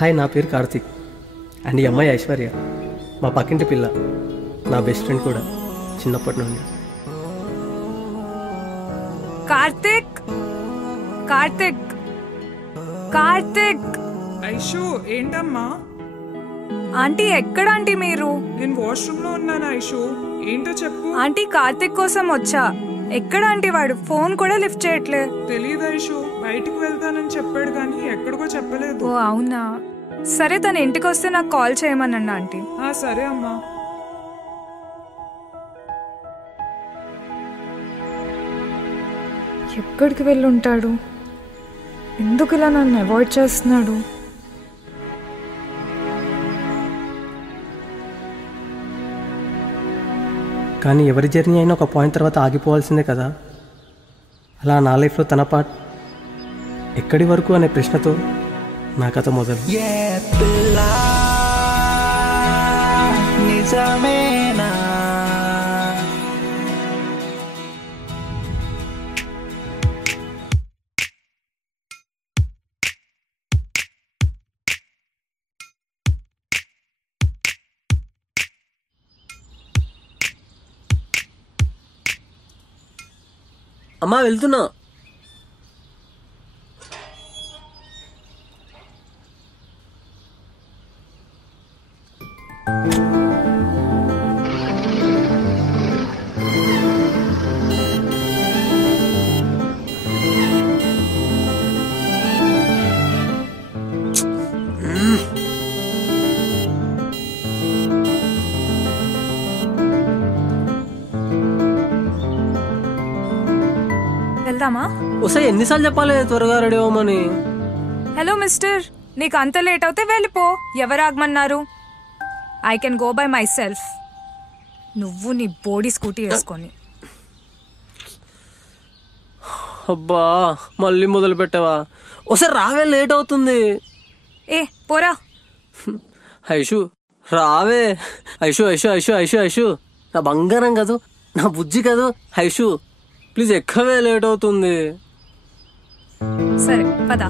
Hi, నా పేరు Karthik and ఈ అమ్మాయి ఐశ్వర్య, మా పక్కింటి పిల్ల, నా బెస్ట్ ఫ్రెండ్ కూడా చిన్నప్పటి నుండి. కార్తిక్ కార్తిక్ కార్తిక్ ఐషు ఏంటమ్మా? ఆంటీ ఎక్కడ ఆంటీ మీరు? నేను వాష్రూమ్ లో ఉన్నాను ఐషు, ఏంటో చెప్పు. ఆంటీ కార్తిక్ కోసం వచ్చా. ఎక్కడ ఆంటీ? వాడు ఫోన్ కూడా లిఫ్ట్ చేయట్లే. తెలీదు ఐషు, బయటికి వెళ్తానని చెప్పాడు కానీ ఎక్కడికో చెప్పలేదు. ఓ అవునా, సరే తన ఇంటికి వస్తే నాకు కాల్ చేయమనండి ఆంటీ. సరే అమ్మా. ఎక్కడికి వెళ్ళి ఉంటాడు? ఎందుకు ఇలా నన్ను అవాయిడ్ చేస్తున్నాడు? కానీ ఎవరి జర్నీ అయినా ఒక పాయింట్ తర్వాత ఆగిపోవాల్సిందే కదా. అలా నా లైఫ్లో తన పార్ట్ ఎక్కడి వరకు అనే ప్రశ్నతో నా కథ మొదలు. అమ్మా వెళ్తున్నా. వెళ్దామా? ఒకసారి ఎన్నిసార్లు చెప్పాలి త్వరగా రెడీ అవ్వమని? హలో మిస్టర్, నీకు అంత లేట్ అవుతే వెళ్ళిపో. ఎవరు ఆగమన్నారు? I can go by myself. నువ్వు నీ బోడీ స్కూటీ వేసుకొని. అబ్బా, మళ్ళీ మొదలు పెట్టావా? ఒకసారి రావే, లేట్ అవుతుంది. ఏ పోరా. ఐషు రావే. ఐషు ఐషు ఐషు ఐషు ఐషు నా బంగారం కాదు, నా బుజ్జి కాదు. ఐషు ప్లీజ్ ఎక్కవే, లేట్ అవుతుంది. సరే పద.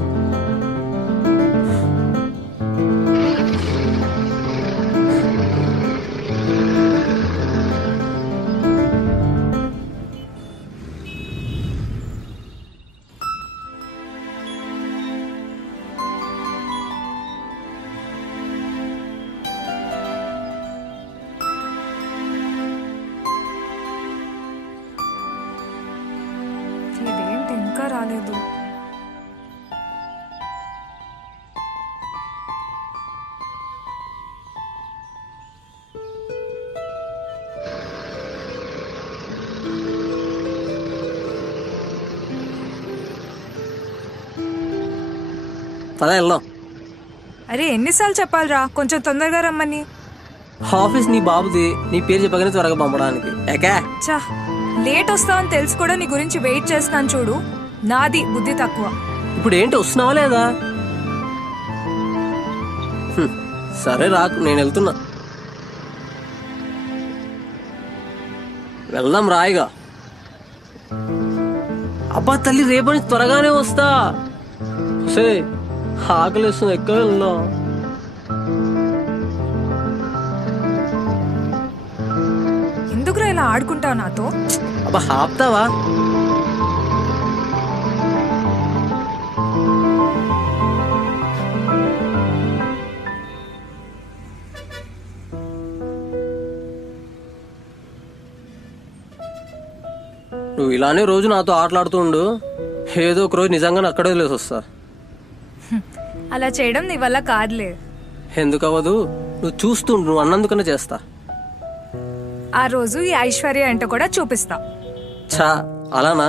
ఇదేంటి ఇంకా రాలేదు? పద వెళ్దాం. అరే ఎన్నిసార్లు చెప్పాలిరా కొంచెం తొందరగా రమ్మని? ఆఫీస్ నీ బాబుది, నీ పేరు చెప్పగానే త్వరగా పంపడానికి. చా, లేట్ వస్తావని తెలుసు కూడా నీ గురించి వెయిట్ చేస్తాను చూడు. నాది బుద్ధి తక్కువ. ఇప్పుడు ఏంటి, వస్తున్నావా లేదా? సరే రాకు, నేను వెళ్తున్నా. వెళ్దాం రాయిగా. అబ్బా తల్లి, రేపటి నుంచి త్వరగానే వస్తా. సరే ఆకలిస్తుంది, ఎక్కడ వెళ్దాం? ఎందుకురా ఇలా ఆడుకుంటావు నాతో? అబ్బా ఆపుతావా? నువ్వు ఇలానే రోజు నాతో ఆటలాడుతూ ఉండు. ఏదో ఒక రోజు నిజంగా అక్కడే వదిలేసి వస్తా. అలా చేయడం నీ వల్ల కాదులే. ఎందుకు అవ్వదు? నువ్వు చూస్తుండు, నువ్వు అన్నందుకనే చేస్తా. ఆ రోజు ఈ ఐశ్వర్య ఏంటో కూడా చూపిస్తా. చా, అలానా?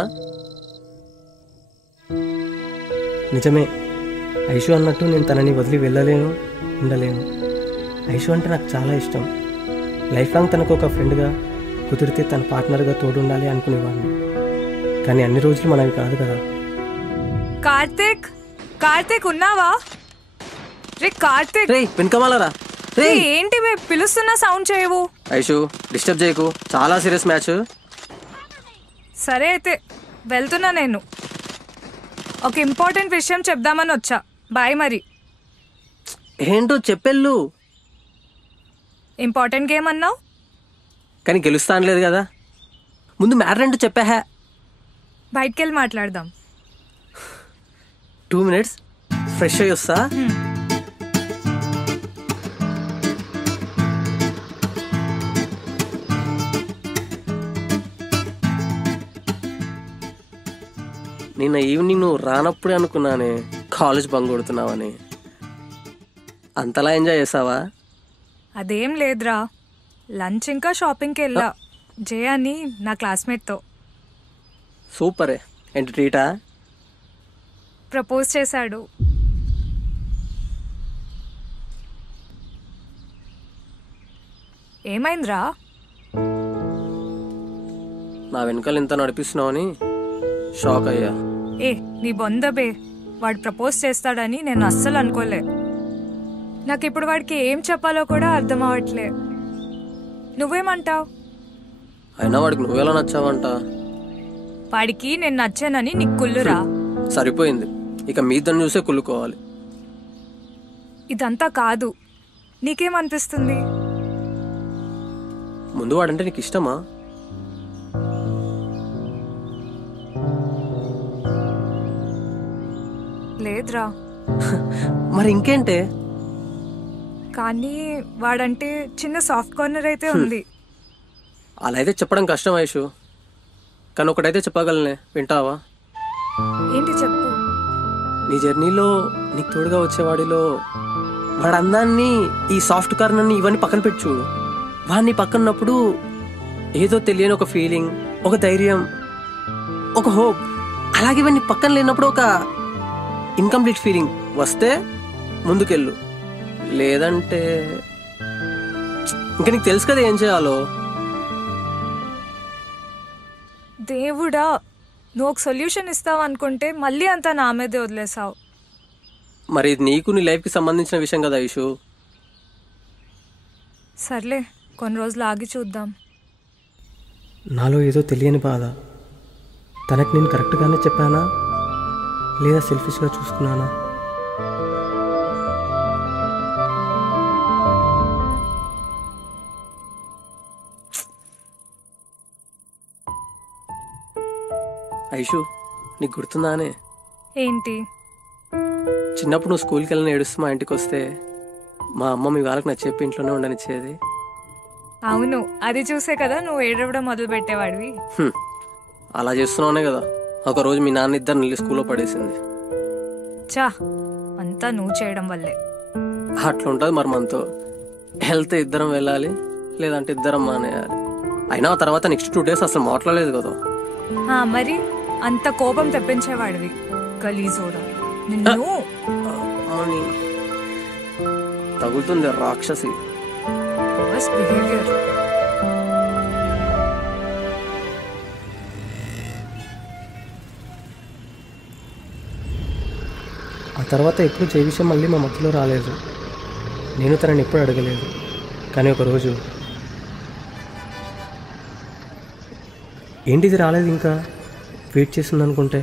నిజమే, ఐషు అన్నట్టు నేను తనని వదిలి వెళ్ళలేను, ఉండలేను. ఐషు అంటే నాకు చాలా ఇష్టం. లైఫ్ లాంగ్ తనకు ఒక ఫ్రెండ్గా, కుదిరితే తన పార్ట్నర్గా తోడుండాలి అనుకునేవాడిని. కానీ అన్ని రోజులు మనవి కాదు కదా. కార్తిక్, కార్తిక్ ఉన్నావా? రే కార్తిక్, వెనుకమాలరా. ఏంటి పిలుస్తున్నా సౌండ్ చేయవు? ఐషు డిస్టర్బ్ చేయకు, చాలా సీరియస్ మ్యాచ్. సరే అయితే వెళ్తున్నా. నేను ఒక ఇంపార్టెంట్ విషయం చెప్దామని వచ్చా. బాయ్ మరి. ఏంటో చెప్పెళ్ళు. ఇంపార్టెంట్ గేమ్ అన్నావు. కానీ గెలుస్తా అనలేదు కదా. ముందు మ్యాటర్ ఏంటో చెప్పా. బయటికెళ్ళి మాట్లాడదాం. 2 minutes ఫ్రెష్ అయ్యి వస్తా. నిన్న ఈవినింగ్ నువ్వు రానప్పుడే అనుకున్నానే కాలేజ్ బంక్ కొడుతున్నావని. అంతలా ఎంజాయ్ చేసావా? అదేం లేదురా, లంచ్ ఇంకా షాపింగ్కి వెళ్ళా జయ అని నా క్లాస్మేట్తో. సూపరే. ఏంటి ట్రీటా? ప్రపోజ్ చేశాడు. ఏమైందిరా? నా వెనకాల ఇంత నడిపిస్తున్నావని షాక్ అయ్యా. ఏ నీ బొందబే, వాడు ప్రపోజ్ చేస్తాడని నేను అస్సలు అనుకోలే. నాకు ఇప్పుడు వాడికి ఏం చెప్పాలో కూడా అర్థం అవ్వట్లే. నువ్వేమంటావు? అయినా వాడికి నువ్వెలా నచ్చావంట? వాడికి నేను నచ్చానని నీకు కుళ్ళురా? సరిపోయింది, ఇక మీదని చూసే కుళ్ళుకోవాలి. ఇదంతా కాదు, నీకేమనిపిస్తుంది? ముందు వాడంటే నీకు ఇష్టమా? లేదురా. మరి ఇంకేంటే? కానీ వాడంటే చిన్న సాఫ్ట్ కార్నర్ అయితే ఉంది. అలా అయితే చెప్పడం కష్టం ఐషు, కానీ ఒకటైతే చెప్పగలనే, వింటావా? ఏంటి చెప్పు. నీ జర్నీలో నీకు తోడుగా వచ్చేవాడిలో వాడి అందాన్ని, ఈ సాఫ్ట్ కార్నర్ని ఇవన్నీ పక్కన పెట్టి చూడు. వాడిని పక్కనప్పుడు ఏదో తెలియని ఒక ఫీలింగ్, ఒక ధైర్యం, ఒక హోప్, అలాగే ఇవన్నీ పక్కన లేనప్పుడు ఒక ఇన్కంప్లీట్ ఫీలింగ్ వస్తే ముందుకెళ్ళు. లేదంటే ఇంకా నీకు తెలుసు కదా ఏం చేయాలో. దేవుడా, నువ్వు ఒక సొల్యూషన్ ఇస్తావు అనుకుంటే మళ్ళీ అంతా నా మీదే వదిలేసావు. మరి ఇది నీకు నీ లైఫ్కి సంబంధించిన విషయం కదా ఐషు. సర్లే, కొన్ని రోజులు ఆగి చూద్దాం. నాలో ఏదో తెలియని బాధ. తనకు నేను కరెక్ట్గానే చెప్పానా లేదా సెల్ఫిష్గా చూసుకున్నానా? ఐషు, నీకు గుర్తుందానే? ఏంటి? చిన్నప్పుడు నువ్వు స్కూల్కి వెళ్ళిన ఏడుస్తూ మా ఇంటికి వస్తే మా అమ్మ మీ వాళ్ళకి నచ్చేపి ఇంట్లోనే ఉండనిచ్చేది. అవును, అది చూసే కదా నువ్వు ఏడవడం మొదలు పెట్టేవాడివి. అలా చేస్తున్నావునే కదా ఒకరోజు మీ నాన్న ఇద్దరు నిల్లి స్కూల్లో పడేసింది. చా, అంతా నువ్వు చేయడం వల్లే. అట్లా ఉంటుంది మరి మనతో. వెళ్తే ఇద్దరం వెళ్ళాలి, లేదంటే ఇద్దరం మానేయాలి. అయినా ఆ తర్వాత నెక్స్ట్ 2 days అసలు మాట్లాడలేదు కదా. మరి అంత కోపం తెప్పించేవాడివి గలీజోడా. నిన్ను తగులుతుంది రాక్షసి. బిహేవియర్. ఆ తర్వాత ఎప్పుడు జై విషయం మళ్ళీ మా మధ్యలో రాలేదు. నేను తనని ఎప్పుడు అడగలేదు. కానీ ఒకరోజు, ఏంటిది రాలేదు ఇంకా, వెయిట్ చేస్తుంది అనుకుంటే,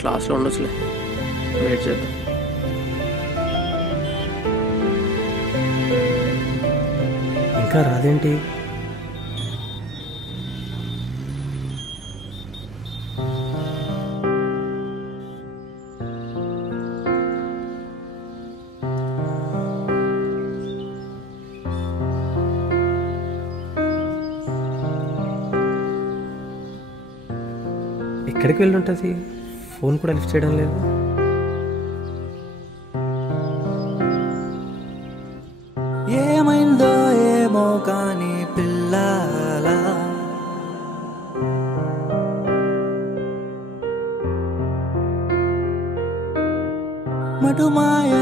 క్లాస్లో ఉండొచ్చులే, వెయిట్ చేద్దాం. ఇంకా రాదేంటి? ఎక్కడికి వెళ్ళి ఉంటుంది? ఫోన్ కూడా లిఫ్ట్ చేయడం లేదు. ఏమైందో ఏమో కానీ పిల్లల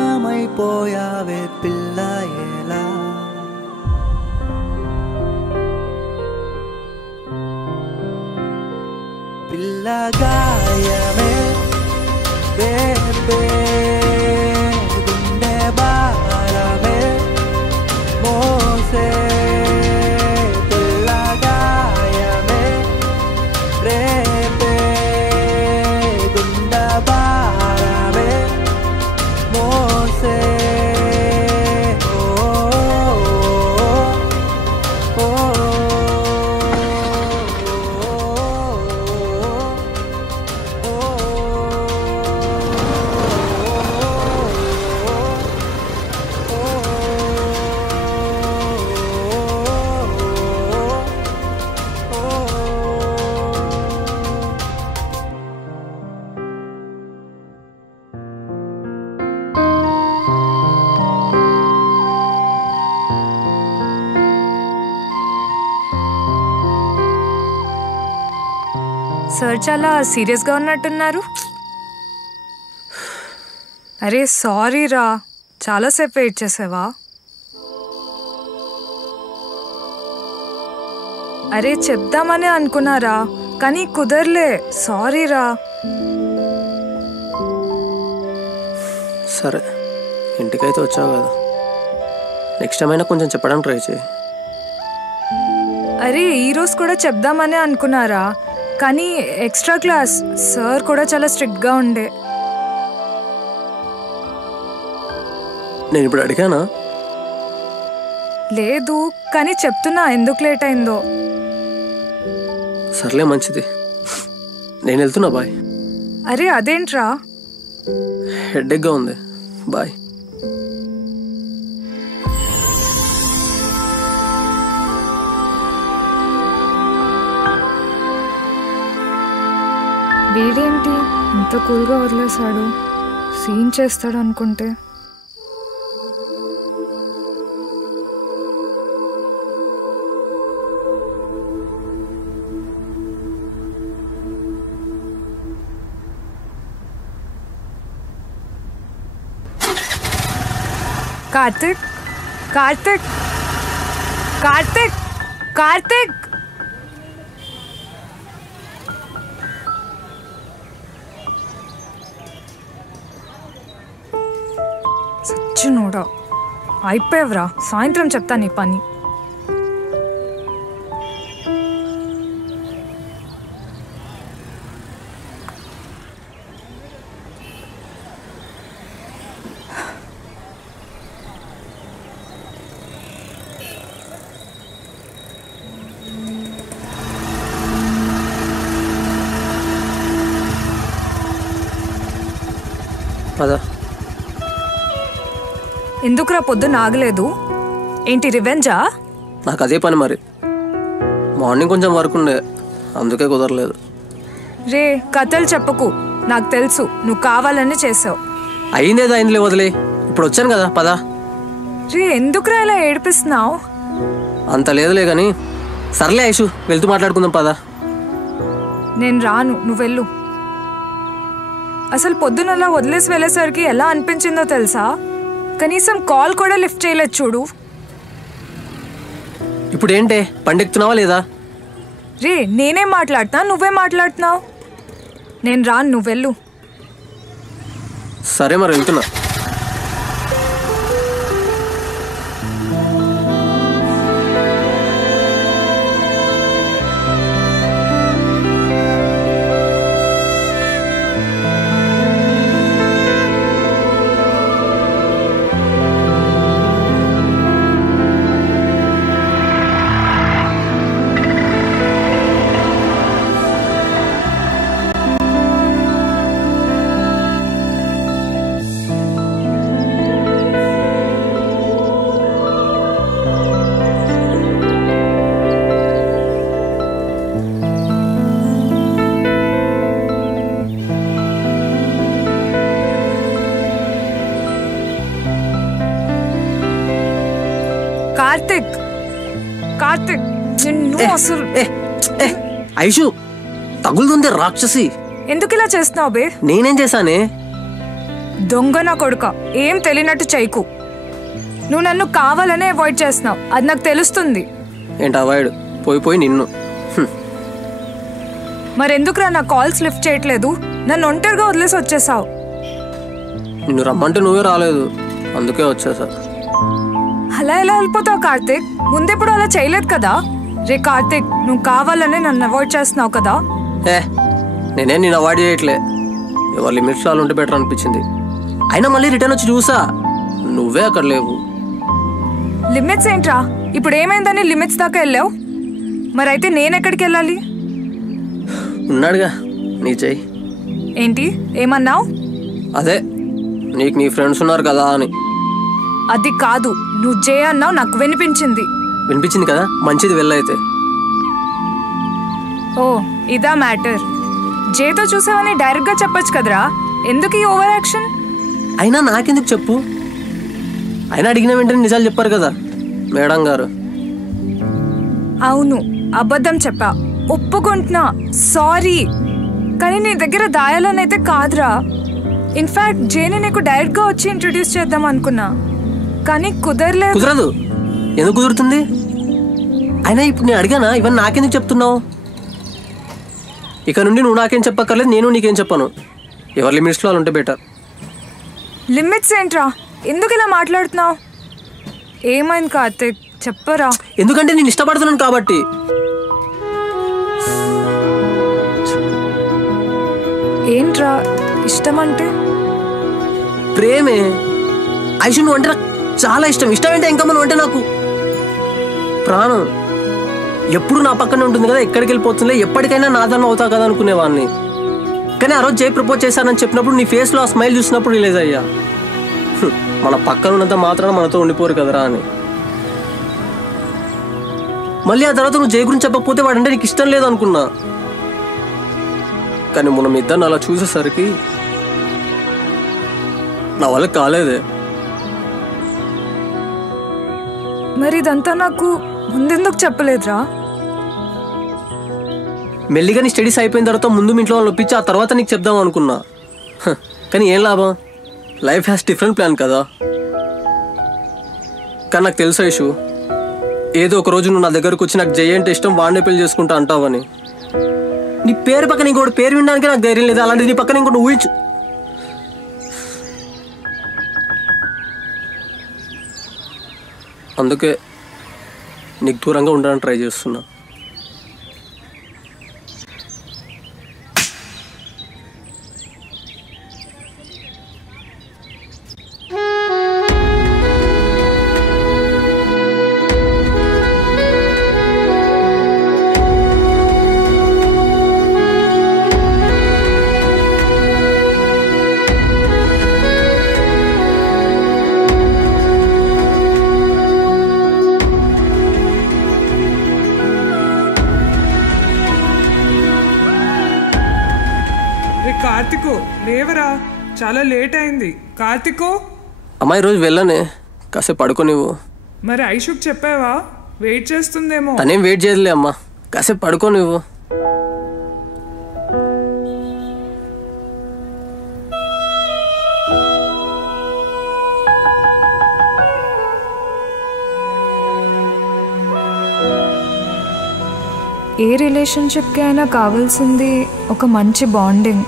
మటుమాయమైపోయావే పిల్ల ఎలా. పిల్ల గాయమే రేపే గుండె భారమే మోసే పిల్లగాయమే రేపే గుండె భారమే మోసే సార్ చాలా సీరియస్గా ఉన్నట్టున్నారు. అరే సారీ రా, చాలాసేపు వెయిట్ చేసావా? అరే చెప్దామని అనుకున్నారా, కానీ కుదరలే. సారీ రా. సరే, ఇంటికైతే వచ్చావు కదా, నెక్స్ట్ టైం అయినా కొంచెం చెప్పడానికి ట్రై చేయి. అరే ఈరోజు కూడా చెప్దామని అనుకున్నారా, కానీ ఎక్స్ట్రా క్లాస్ సార్ కూడా చాలా స్ట్రిక్ట్గా ఉండే. నేను ఇప్పుడు అడిగానా? లేదు, కానీ చెప్తున్నా ఎందుకు లేట్ అయిందో. సర్లే, మంచిది. నేను వెళ్తున్నా, బాయ్. అరే అదేంట్రా? హెడ్ఏక్గా ఉంది, బాయ్. వీడేంటి ఇంత కూల్గా వదిలేశాడు? సీన్ చేస్తాడు అనుకుంటే. కార్తిక్, కార్తిక్, కార్తిక్, కార్తిక్. సచ్చినోడా, అయిపోయావురా. సాయంత్రం చెప్తా నీ పని. పదా. ఎందుకురా పొద్దున్న ఆగలేదు? ఏంటి రివెంజా? నాకు అదే పని మరి. మార్నింగ్ కొంచెం వర్క్ ఉండే, అందుకే కుదరలేదు. రే కథలు చెప్పకు, నాకు తెలుసు నువ్వు కావాలని చేసావు. అయిందేదో అయిందిలే, వదిలే. ఇప్పుడు వచ్చాను కదా, పదా. రే ఎందుకురా ఇలా ఏడిపిస్తున్నావు? అంత లేదులే కానీ, సర్లే ఐషు, వెళ్తూ మాట్లాడుకుందాం, పదా. నేను రాను, నువ్వు వెళ్ళు. అసలు పొద్దునలా వదిలేసి వెళ్ళేసరికి ఎలా అనిపించిందో తెలుసా? కనీసం కాల్ కూడా లిఫ్ట్ చేయలేదు చూడు. ఇప్పుడు ఏంటే, పండెక్కుతున్నావా లేదా? రే నేనేం మాట్లాడుతున్నా, నువ్వే మాట్లాడుతున్నావు. నేను రాను, నువ్వు వెళ్ళు. సరే మరి, వెళ్తున్నా. కార్తిక్, కార్తిక్, నిన్ను అసలు. ఐషు, తగులుతుంది రాక్షసి. ఎందుకు ఇలా చేస్తున్నావు బే? నేనేం చేశానే? దొంగ నా కొడుక, ఏం తెలియనట్టు చేయకు. నువ్వు నన్ను కావాలనే అవాయిడ్ చేస్తున్నావు, అది నాకు తెలుస్తుంది. ఏంటి అవాయిడ్? పోయి పోయి నిన్ను. మరెందుకురా నా కాల్స్ లిఫ్ట్ చేయట్లేదు? నన్ను ఒంటరిగా వదిలేసి వచ్చేసావు. నిన్ను రమ్మంటే నువ్వే రాలేదు, అందుకే వచ్చేసా. అలా ఎలా వెళ్ళిపోతావు కార్తిక్? ముందెప్పుడు అలా చేయలేదు కదా. రే కార్తిక్, నువ్వు కావాలనే నన్ను అవాయిడ్ చేస్తున్నావు కదా. నేనేం నేను అవాయిడ్ చేయట్లే, ఎవరు లిమిట్స్ వాళ్ళు ఉంటే బెటర్ అనిపించింది. అయినా మళ్ళీ రిటర్న్ వచ్చి చూసా, నువ్వే అక్కడ లేవు. లిమిట్స్ ఏంట్రా? ఇప్పుడు ఏమైందని లిమిట్స్ దాకా వెళ్ళావు? మరైతే నేను ఎక్కడికి వెళ్ళాలి? ఉన్నాడుగా నీ చెయ్యి. ఏంటి ఏమన్నావు? అదే నీకు నీ ఫ్రెండ్స్ ఉన్నారు కదా అని. అది కాదు, నువ్వు జే అన్నావు, నాకు వినిపించింది. వినిపించింది కదా, మంచిది వెళ్ళైతే. ఓ ఇదా మ్యాటర్. జేతో చూసావని డైరెక్ట్గా చెప్పొచ్చు కదరా, ఎందుకు ఈ ఓవర్ యాక్షన్? అయినా నాకెందుకు చెప్పు? అయినా అడిగిన వెంటనే నిజాలు చెప్పారు కదా మేడం గారు. అవును, అబద్ధం చెప్పా, ఒప్పుకుంటున్నా, సారీ. కానీ నీ దగ్గర దాయాలని అయితే కాదురా. ఇన్ఫాక్ట్ జేని నీకు డైరెక్ట్గా వచ్చి ఇంట్రడ్యూస్ చేద్దాం అనుకున్నా, కానీ కుదరలేదు. కుదరదు? ఎందుకు కుదురుతుంది? అయినా ఇప్పుడు నేను అడిగానా? ఇవన్నీ నాకెందుకు చెప్తున్నావు? ఇక నుండి నువ్వు నాకేం చెప్పక్కర్లేదు, నేను నీకేం చెప్పను. ఎవరి లిమిట్స్లో వాళ్ళు ఉంటే బెటర్. లిమిట్స్ ఏంట్రా? ఎందుకు ఇలా మాట్లాడుతున్నావు? ఏమైంది కార్తిక్, చెప్పరా. ఎందుకంటే నేను ఇష్టపడుతున్నాను కాబట్టి. ఏంట్రా ఇష్టం అంటే? ప్రేమే. ఐషు నువ్వు అంటే నాకు చాలా ఇష్టం. ఇష్టం అంటే ఇంకా మనం అంటే నాకు ప్రాణం. ఎప్పుడు నా పక్కనే ఉంటుంది కదా, ఎక్కడికి వెళ్ళిపోతుందో, ఎప్పటికైనా నాదన్న అవుతా కదా అనుకునేవాడిని. కానీ ఆ రోజు జై ప్రపోజ్ చేశానని చెప్పినప్పుడు నీ ఫేస్లో ఆ స్మైల్ చూసినప్పుడు రిలీజ్ అయ్యా, మన పక్కన ఉన్నంత మాత్రాన మనతో ఉండిపోరు కదరా అని. మళ్ళీ ఆ తర్వాత నువ్వు జై గురించి చెప్పకపోతే వాడంటే నీకు ఇష్టం లేదు అనుకున్నా. కానీ మనం ఇద్దరిని అలా చూసేసరికి నా వల్ల కాలేదే. మరి ఇదంతా నాకు ముందెందుకు చెప్పలేదురా? మెల్లిగా నీ స్టడీస్ అయిపోయిన తర్వాత ముందు మీ ఇంట్లో వాళ్ళు ఒప్పించి ఆ తర్వాత నీకు చెప్దాం అనుకున్నా. కానీ ఏం లాభం? లైఫ్ హ్యాస్ డిఫరెంట్ ప్లాన్ కదా. కానీ నాకు తెలుసా ఇషు, ఏదో ఒక రోజు నువ్వు నా దగ్గరకు వచ్చి నాకు జై అంటే ఇష్టం, వాడినే పెళ్లి చేసుకుంటా అంటావని. నీ పేరు పక్కన ఇంకోటి పేరు వినడానికి నాకు ధైర్యం లేదు, అలాంటిది నీ పక్కన ఇంకోటి ఊహించు. అందుకే నీకు దూరంగా ఉండడానికి ట్రై చేస్తున్నా. కార్తికో లేవరా, చాలా లేట్ అయింది. కార్తికో. అమ్మాయి రోజు వెళ్ళనే, కాసేపు పడుకోనివ్వు. మరి ఐషుక్ చెప్పావా? వెయిట్ చేస్తుందేమో. తనేం వెయిట్ చేయదులే అమ్మా, కాసేపు పడుకోనివ్వు. ఏ రిలేషన్షిప్కి అయినా కావాల్సింది ఒక మంచి బాండింగ్.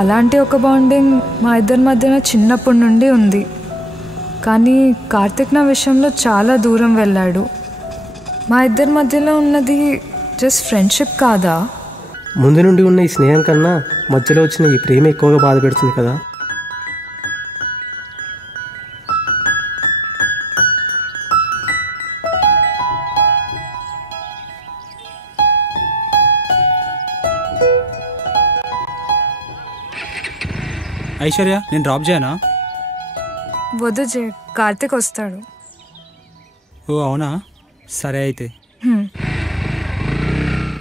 అలాంటి ఒక బాండింగ్ మా ఇద్దరి మధ్యన చిన్నప్పటి నుండి ఉంది. కానీ కార్తిక్ నా విషయంలో చాలా దూరం వెళ్ళాడు. మా ఇద్దరి మధ్యలో ఉన్నది జస్ట్ ఫ్రెండ్షిప్ కాదా? ముందు నుండి ఉన్న ఈ స్నేహం కన్నా మధ్యలో వచ్చిన ఈ ప్రేమ ఎక్కువగా బాధ పెడుతుంది కదా. ఐశ్వర్య, నేను డ్రాప్ చేయనా? వద్దు జే, కార్తిక్ వస్తాడు. ఓ అవునా, సరే అయితే.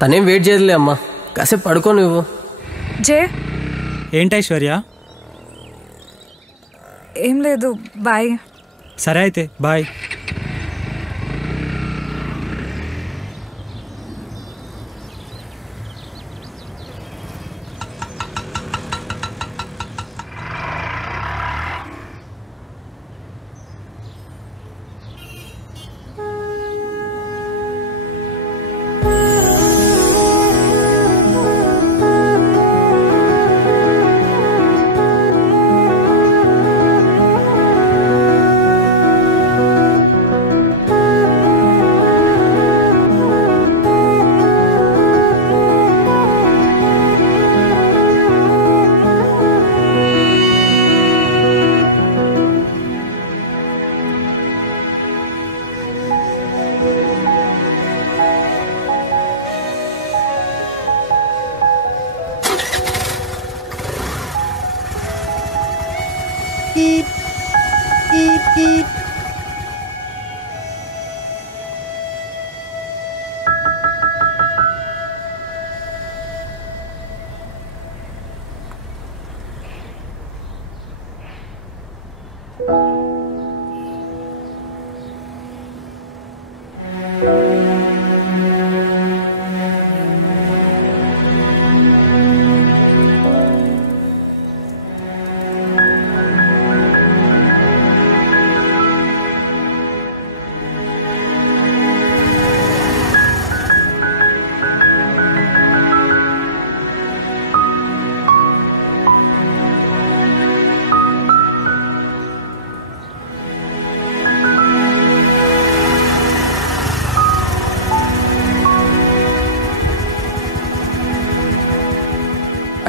తనేం వెయిట్ చేయదులే అమ్మా, కాసేపు పడుకో నువ్వు. జే. ఏంటి ఐశ్వర్య? ఏం లేదు, బాయ్. సరే అయితే బాయ్.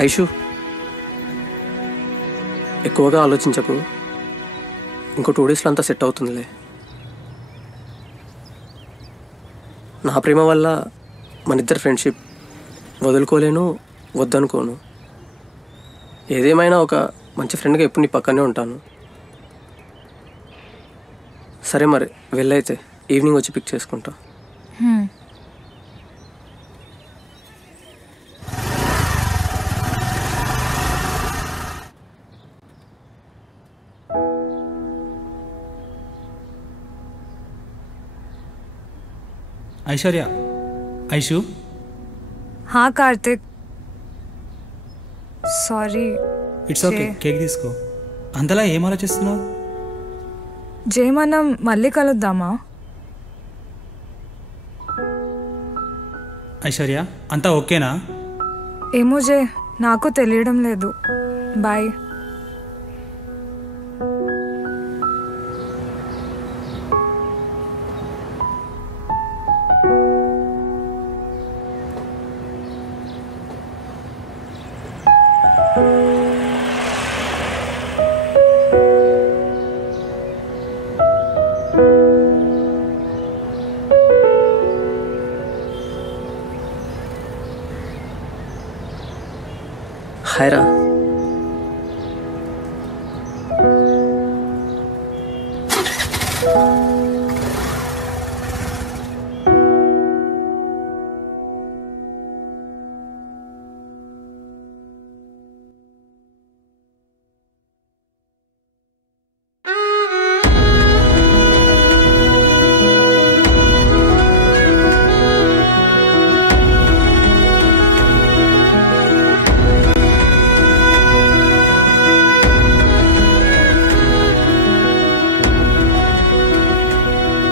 ఐషు, ఎక్కువగా ఆలోచించకు. ఇంకో 2 డేస్లో అంతా సెట్ అవుతుందిలే. నా ప్రేమ వల్ల మన ఇద్దరు ఫ్రెండ్షిప్ వదులుకోలేను, వద్దనుకోను. ఏదేమైనా ఒక మంచి ఫ్రెండ్గా ఎప్పుడు నీ పక్కనే ఉంటాను. సరే మరి వెళ్ళైతే ఈవినింగ్ వచ్చి పిక్ చేసుకుంటా. ఐశ్వర్య, ఐషు. హా Karthik, sorry. It's okay, cake తీసుకో. అంతలా ఏం ఆలోచిస్తున్నావు? జే, మనం మళ్ళీ కలుద్దామా? ఐశ్వర్య, అంతా ఓకేనా? ఏమో జే, నాకు తెలియడం లేదు. బాయ్. హాయ్ రా.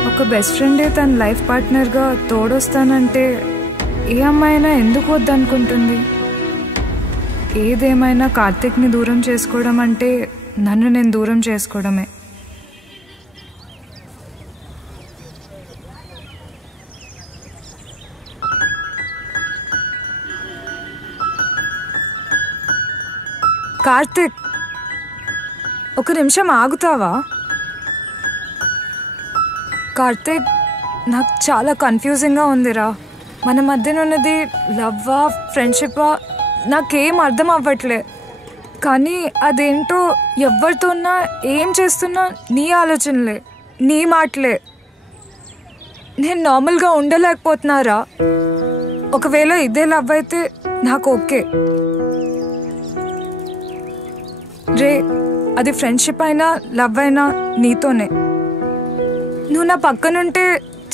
ఒక బెస్ట్ ఫ్రెండే తన లైఫ్ పార్ట్నర్గా తోడొస్తానంటే ఏ అమ్మాయినా ఎందుకు వద్దనుకుంటుంది? ఏదేమైనా కార్తిక్ని దూరం చేసుకోవడం అంటే నన్ను నేను దూరం చేసుకోవడమే. కార్తిక్, ఒక నిమిషం ఆగుతావా? కార్తిక్, నాకు చాలా కన్ఫ్యూజింగ్గా ఉందిరా. మన మధ్యన ఉన్నది లవ్వా, ఫ్రెండ్షిప్పా, నాకేం అర్థం అవ్వట్లే. కానీ అదేంటో ఎవరితో ఉన్నా ఏం చేస్తున్నా నీ ఆలోచనలే, నీ మాటలే. నేను నార్మల్గా ఉండలేకపోతున్నారా. ఒకవేళ ఇదే లవ్ అయితే నాకు ఓకే రే. అది ఫ్రెండ్షిప్ అయినా లవ్ అయినా నీతోనే. నువ్వు నా పక్కనుంటే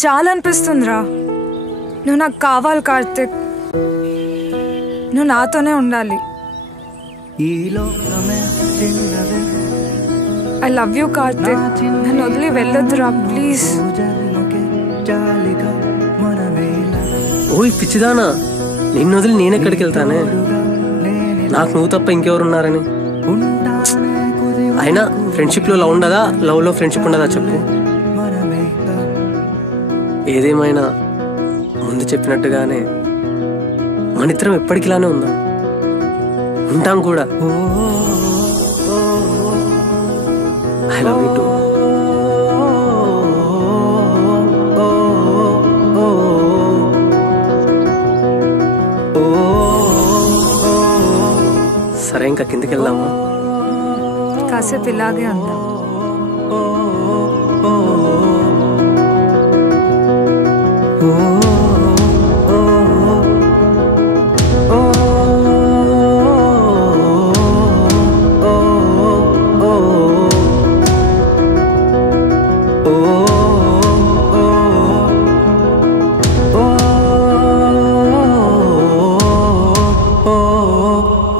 చాలా అనిపిస్తుందిరా. నువ్వు నాకు కావాలి కార్తిక్. నువ్వు నాతోనే ఉండాలి. I love you Karthik. నన్ను వదిలి వెళ్ళొద్దురా ప్లీజ్. ఓయ్ పిచ్చిదానా, నిన్ను వదిలి నేనెక్కడికి వెళ్తానే? నాకు నువ్వు తప్ప ఇంకెవరున్నారని? అయినా ఫ్రెండ్షిప్లో లవ్ ఉండదా, లవ్లో ఫ్రెండ్షిప్ ఉండదా చెప్పు? ఏదేమైనా ముందు చెప్పినట్టుగానే మనిద్దరం ఎప్పటికిలానే ఉందాం, ఉంటాం కూడా. I love you two. సరే, ఇంకా కిందకి వెళ్దామా? కాసేపు ఇలాగే ఉందాం.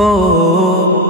oh